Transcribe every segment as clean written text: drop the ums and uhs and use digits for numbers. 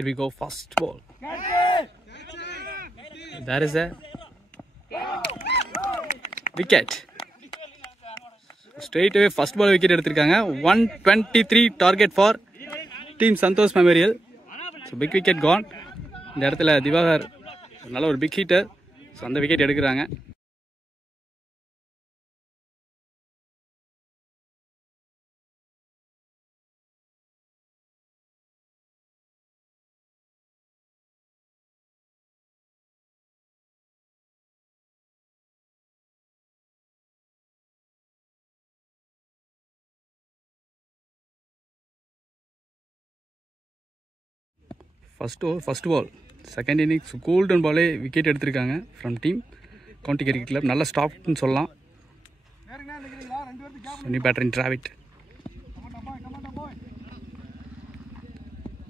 Here we go, first ball. That is a wicket. Straight away first ball wicket எடுத்திருக்காங்க. 123 target for team Santosh Memorial. So big wicket gone. இந்த இடத்துல திவாகர் நல்ல ஒரு big hitter. So அந்த wicket எடுக்கறாங்க. First ball, second innings golden ball wicket எடுத்திருக்காங்க from team County Cricket Club. நல்ல ஸ்டாப்னு சொல்லலாம். New batter in Dravid.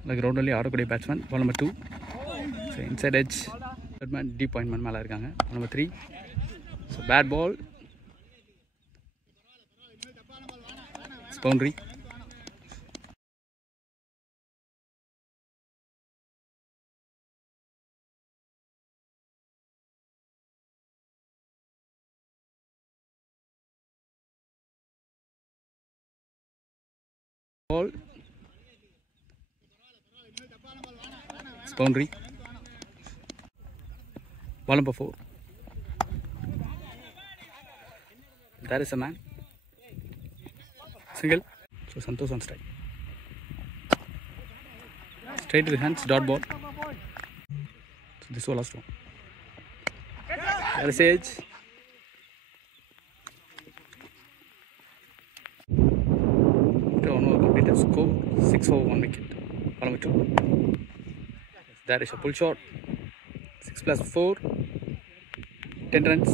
like round only ஆடக்கூடிய batsman. ball number 2. so inside edge third deep point man மேல இருக்காங்க. ball number 3. so bad ball. It's boundary. Ball. It's boundary. Ball number 4. That is a man. Single. So Santosh on strike. Straight to the hands. Dot ball. So this was last one. That is edge. Score 6 over 1 wicket. Ball number 2. That is a pull shot. 6 plus 4. 10 runs.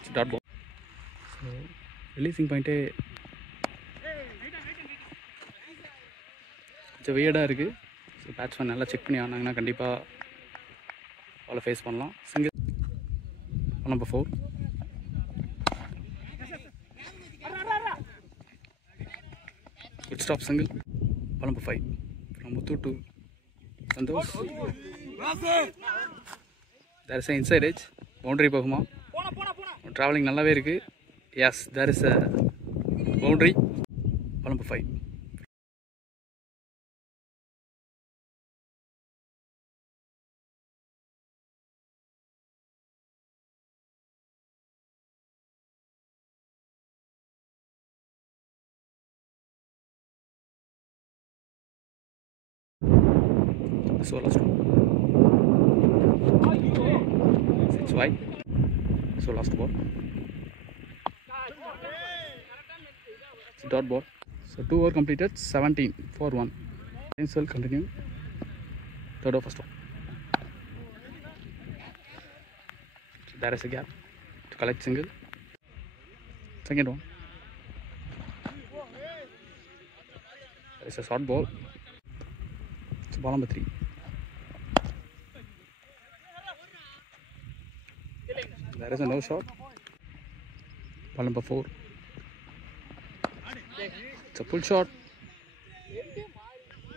It's dot ball. So releasing point கொஞ்சம் வியர்டாக இருக்குது. So batsman நல்லா check பண்ணி ஆனாங்கன்னா கண்டிப்பாக பாலை face பண்ணலாம். Single. ball number 4. good stop single. ball number 5. from Muthu to Santosh. there is a inside edge. boundary போகுமா? Travelling நல்லாவே இருக்குது. yes there is a boundary. ball number 5. So last one. It's wide. So last ball. It's dot ball. So 2 over completed. 17 for 1. Things will continue. Third over first one. So there is a gap to collect single. Second one. There is a short ball. It's ball number 3. There is a no shot. Ball number 4. It's a pull shot.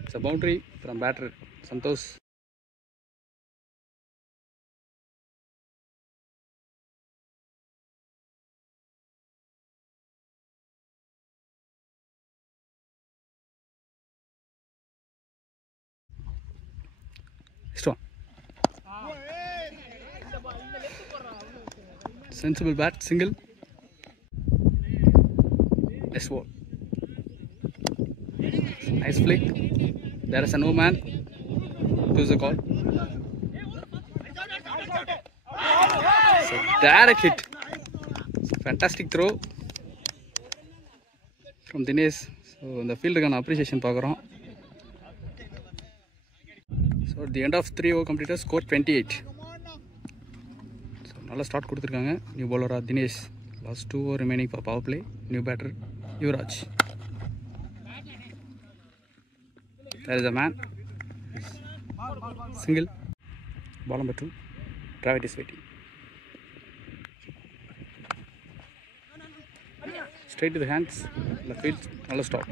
It's a boundary from batter Santosh. Strong. Sensible bat, single. Nice ball. Nice flick. There is a no man. Who's the call? So direct hit. Fantastic throw from Dinesh. So in the field appreciation பார்க்குறோம். So at the end of 3 over completed, score 28. So நல்ல start கொடுத்துருக்காங்க. New bowler Dinesh. Last 2 over remaining for power play. New batter Yuvraj. There is a man. Single. Ball number 2. Dravid is waiting. Straight to the hands. Left field. All stop.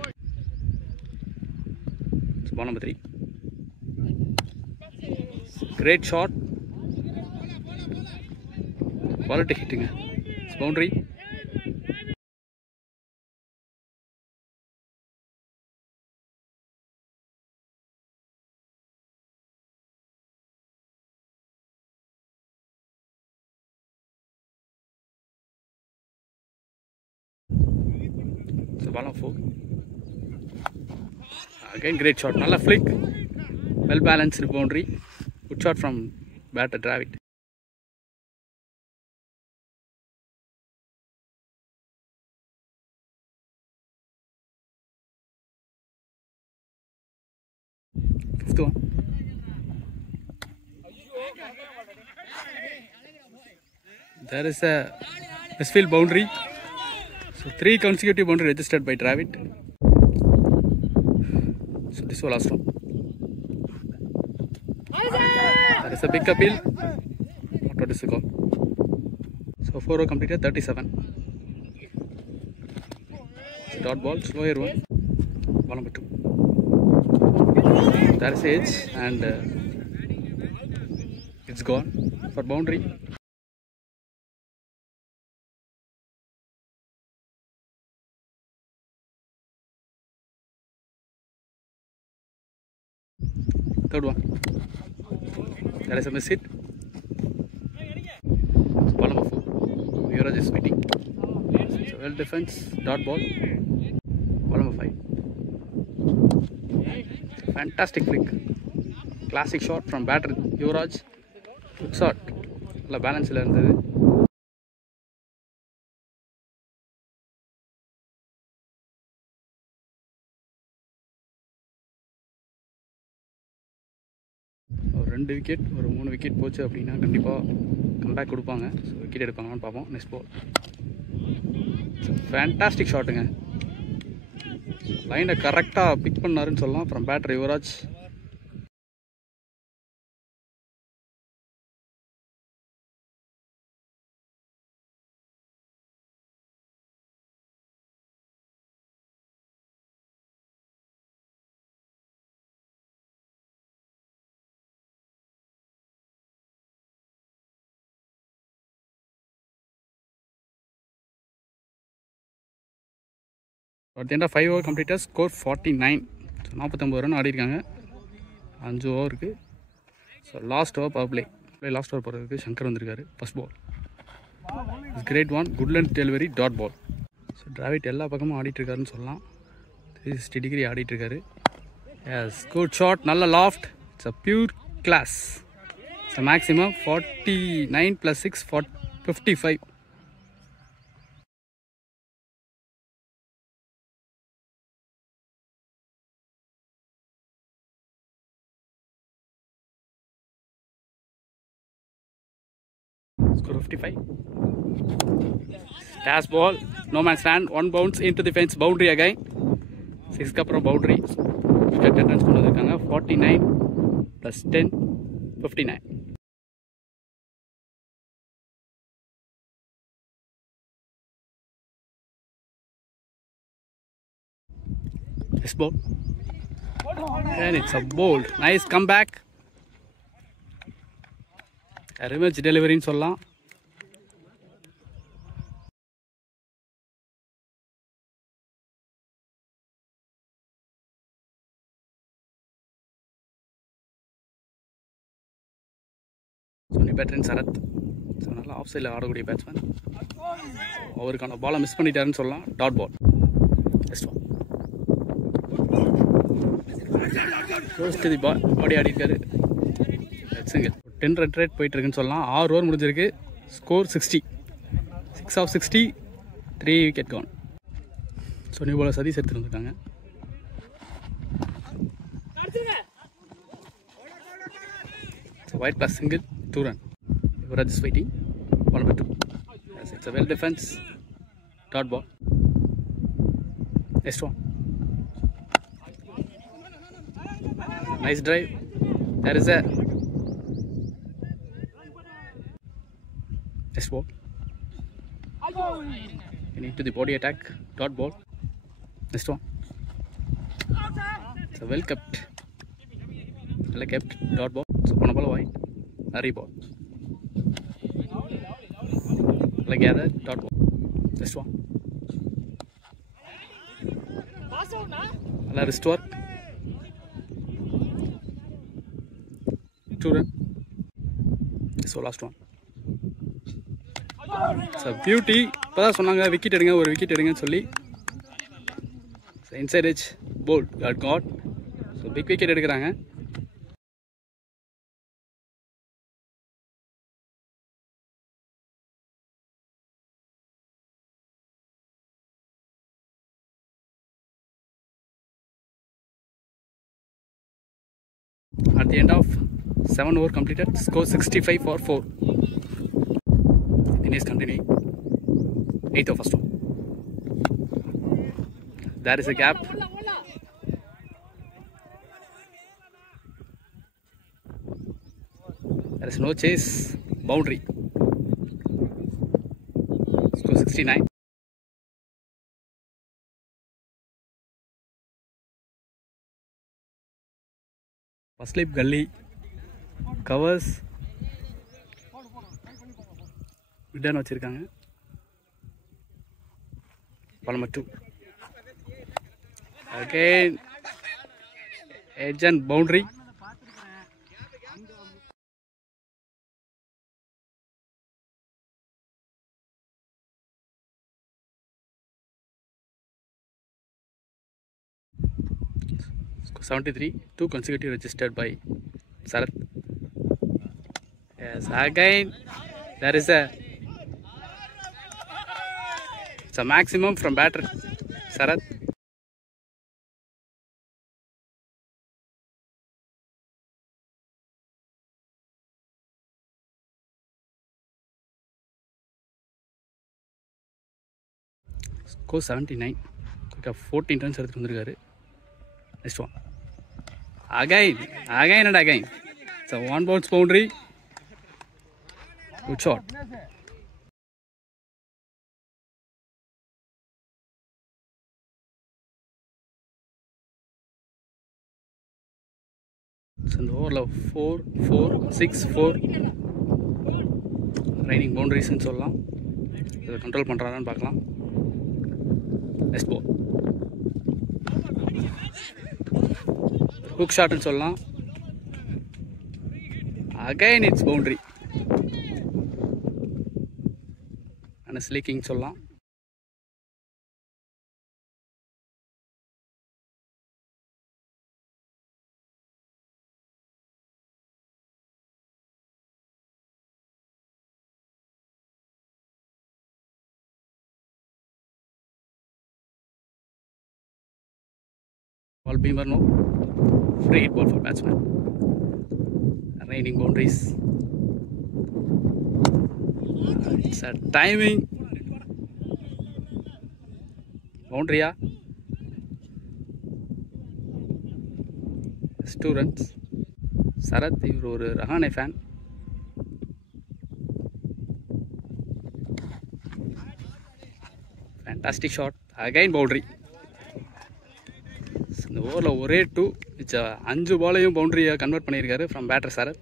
It's ball number 3. Great shot. Quality hitting. It's boundary. So ball number 4. Again great shot. Nalla flick. Well balanced boundary. Good shot from batter Dravid. Fifth one. There is a misfield boundary. So 3 consecutive boundary registered by Dravid. So this was last one. There is a big appeal. What is the call? So 4 over completed, 37. So dot ball, slower one. Ball number 2. There is edge and it's gone for boundary. Third one. There is a miss hit. Ball number 4. Yuvraj is waiting. So well defense. Dot ball. Ball number 5. Fantastic flick. Classic shot from batter Yuvraj. Good shot. La balance la irundhathu. ஒரு 2 wicket ஒரு 3 wicket போச்சு அப்படின்னா கண்டிப்பாக comeback கொடுப்பாங்க. So wicket எடுப்பாங்கன்னு பார்ப்போம். Next பால். Fantastic ஷாட்டுங்க. லைனை கரெக்டாக பிக் பண்ணாருன்னு சொல்லலாம் from batter Yuvraj. At the end of 5 over completed, score 49. So 49 run ஆடிருக்காங்க. 5 ஓவருக்கு. So last over power play last over போகிறதுக்கு சங்கர் வந்திருக்காரு. First ball it's great one. Good length delivery. Dot ball. So Dravid எல்லா பக்கமும் ஆடிட்டுருக்காருன்னு சொல்லலாம். 360 டிகிரி ஆடிட்டுருக்காரு. Yes good shot. நல்ல loft. It's a pure class. So maximum 49 + 6 55. Score 55. Dash ball. No man's land. 1 bounce into the fence. Boundary again. 6 kapra boundary. Wicket runs கொண்டு வந்திருக்காங்க. 49 + 10 59. This ball. And it's a bold. Nice comeback. Revenge டெலிவரின்னு சொல்லலாம். சொன்னி பேட்ரின் Sarath. So நல்லா off சைடில் ஆடக்கூடிய batsman. அவருக்கான பாலை மிஸ் பண்ணிட்டாருன்னு சொல்லலாம். Dot ball. Next ball. Close to the ball. Body ஆடி இருக்காரு. சிங்கிள். 10 ரன் ரேட் போயிட்டு இருக்குன்னு சொல்லலாம். 6 ஓவர் முடிஞ்சிருக்கு. Score 60. 6 of 60. 3 wicket gone. So new bowler Satish எடுத்துட்டு வந்திருக்காங்க. So wide plus single 2 run. Yuvraj is waiting. Ball number 2. It's a well defence. Dot ball. Next one. Nice drive. There is a next ball. Into the body attack. Dot ball. Next one. So well kept. Well kept. Dot ball. So one ball wide. Hurry ball. Well gathered. Dot ball. Next one. Well wrist work. 2 run. So last one. So beauty. இப்போதான் சொன்னாங்க wicket எடுங்க ஒரு wicket எடுங்கன்னு சொல்லி. Inside edge bowled caught. So big wicket எடுக்கிறாங்க. At the end of 7 over completed, score 65 for 4. Dinesh continuing. 8th of first one. There is a gap. There is no chase. Boundary. Score 69. First slip gully. Covers. Midden வச்சிருக்காங்க. Ball number 2. Again, edge and boundary. Score 73. 2 consecutive registered by Sarath. Yes, again there is it's a maximum from batter Sarath. Score 79. Quick 14 runs எடுத்துட்டு வந்திருக்காரு. Next one. Again and again. So one bounce boundary. Good shot. So இந்த ஓவரில் 4-4-6-4 raining பவுண்டரிஸ்ன்னு சொல்லலாம். இதை control பண்ணுறாரான்னு பார்க்கலாம். Next பால் hook ஷாட்னு சொல்லலாம். Again it's boundary and ஸ்லீக்கிங் சொல்லலாம். Ball beamer no. Free hit ball for batsman. Raining boundaries. It's a timing. Boundary ya. It's 2 runs. Sarath இவர் ஒரு Rahane fan. Fantastic shot. Again boundary. இந்த ஓவரில் ஒரே 2 5 பாலையும் பவுண்டரியை கன்வெர்ட் பண்ணியிருக்காரு from batter Sarath.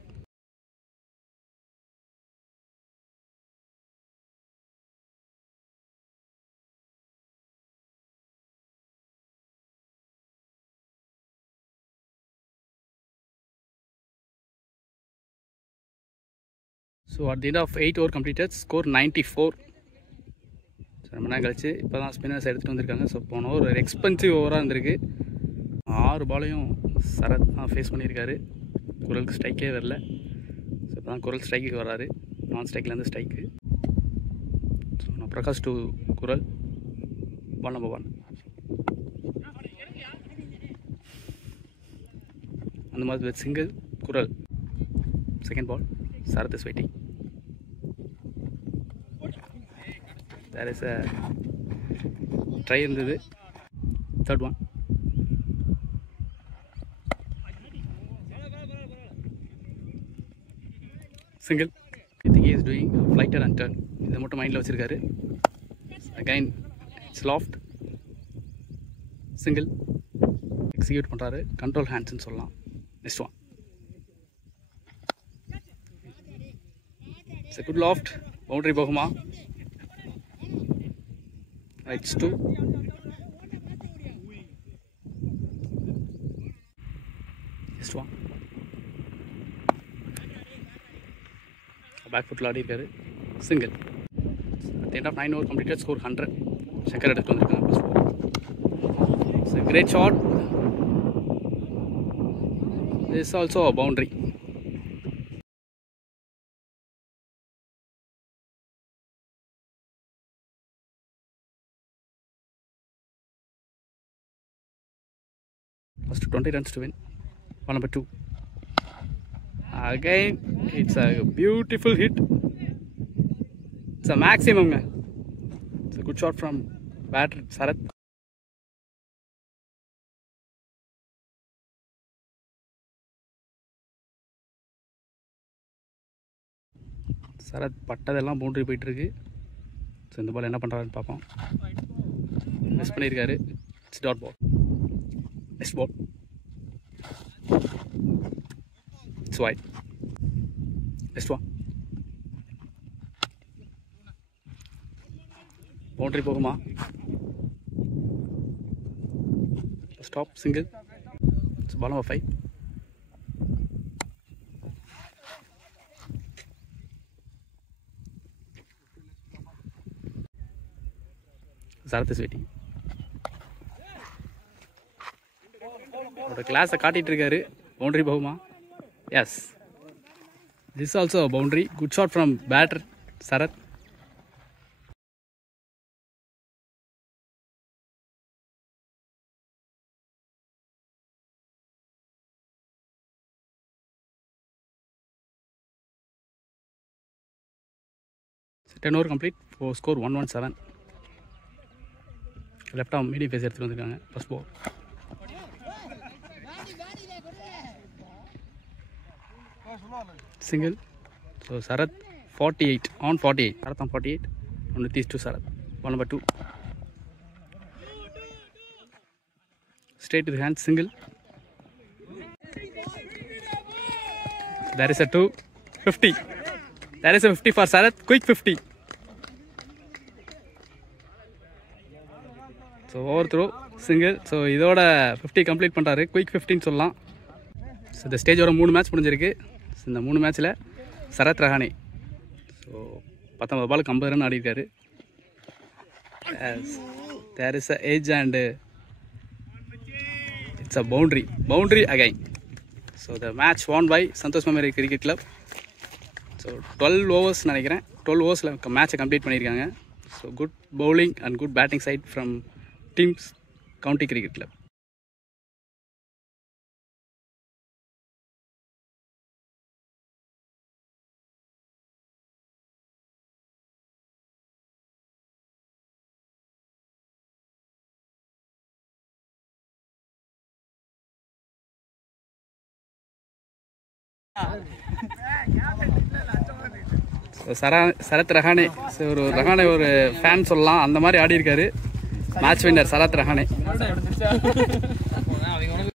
So at the end of 8 over completed, score 94. So ரொம்ப நேரம் கழிச்சு இப்போ தான் ஸ்பின்னர்ஸ் எடுத்துகிட்டு வந்திருக்காங்க. ஸோ போன ஓவர் ஒரு எக்ஸ்பென்சிவ் ஓவராக இருந்திருக்கு. 6 பாலையும் சரத் தான் ஃபேஸ் பண்ணியிருக்காரு. குரலுக்கு ஸ்ட்ரைக்கே வரல. ஸோ இப்போ தான் குரல் ஸ்ட்ரைக்கு வராரு. நான் ஸ்ட்ரைக்லேருந்து ஸ்ட்ரைக்கு. ஸோ நான் பிரகாஷ் டு குரல். Ball number 1. அந்த மாதிரி வித் சிங்கிள் குரல். Second ball Sarath is waiting. There is a try இருந்தது. Third one. single. I think he is doing a flighter and turn. இதை மட்டும் மைண்டில் வச்சுருக்காரு. Again, it's loft. Single. Execute பண்ணுறாரு. Control handsன்னு சொல்லலாம். Next one. It's a good loft. Boundary போகுமா? It's 2. Next one. Back foot ஆடி இருக்காரு. Single. At the end of 9 over completed, score 100. Shankar எடுத்து வந்திருக்காங்க. It's a great shot. This is also a boundary. First 20 runs to win. Ball number 2. Again, it's a beautiful hit. It's a maximum. It's a good shot from batter Sarath. Sarath பட்டதெல்லாம் boundary போயிட்டு இருக்கு. So இந்த பால் என்ன பண்ணுறாருன்னு பார்ப்போம். Miss பண்ணியிருக்காரு. It's dot ball. Next ball. It's wide. Next one. Boundary போகுமா? Stop, single. It's ball number 5. Sarath is waiting. அவரோட கிளாஸை காட்டிட்டு இருக்காரு. பவுண்டரி போகுமா? Yes. This is also a boundary. Good shot from batter Sarath. So 10 over complete. For score 117. Left arm medium face எடுத்துட்டு வந்திருக்காங்க. First ball. Single. So Sarath 48 on 48. Sarath on 48. Only these two Sarath. Ball number 2. Straight to the hand. Single. There is a 2. 50. There is a 50 for Sarath. Quick 50. So overthrow. Single. So இதோட 50 complete பண்ணுறாரு. Quick 15 சொல்லலாம். So இந்த ஸ்டேஜோட 3 match முடிஞ்சிருக்கு. இந்த 3 மேட்ச்சில் Sarath Rahane so 19 பாலுக்கு 50 run ஆடி இருக்காரு. There is a edge and it's a boundary again. So the match won by Santosh memorial cricket club. So 12 overs நினைக்கிறேன். 12 ஓவர்ஸில் மேட்சை கம்ப்ளீட் பண்ணியிருக்காங்க. So good bowling and good batting side from teams county cricket club. Sarath Rahane ஒரு ரஹானே ஒரு fan சொல்லலாம். அந்த மாதிரி ஆடி இருக்காரு. Match winner Sarath Rahane.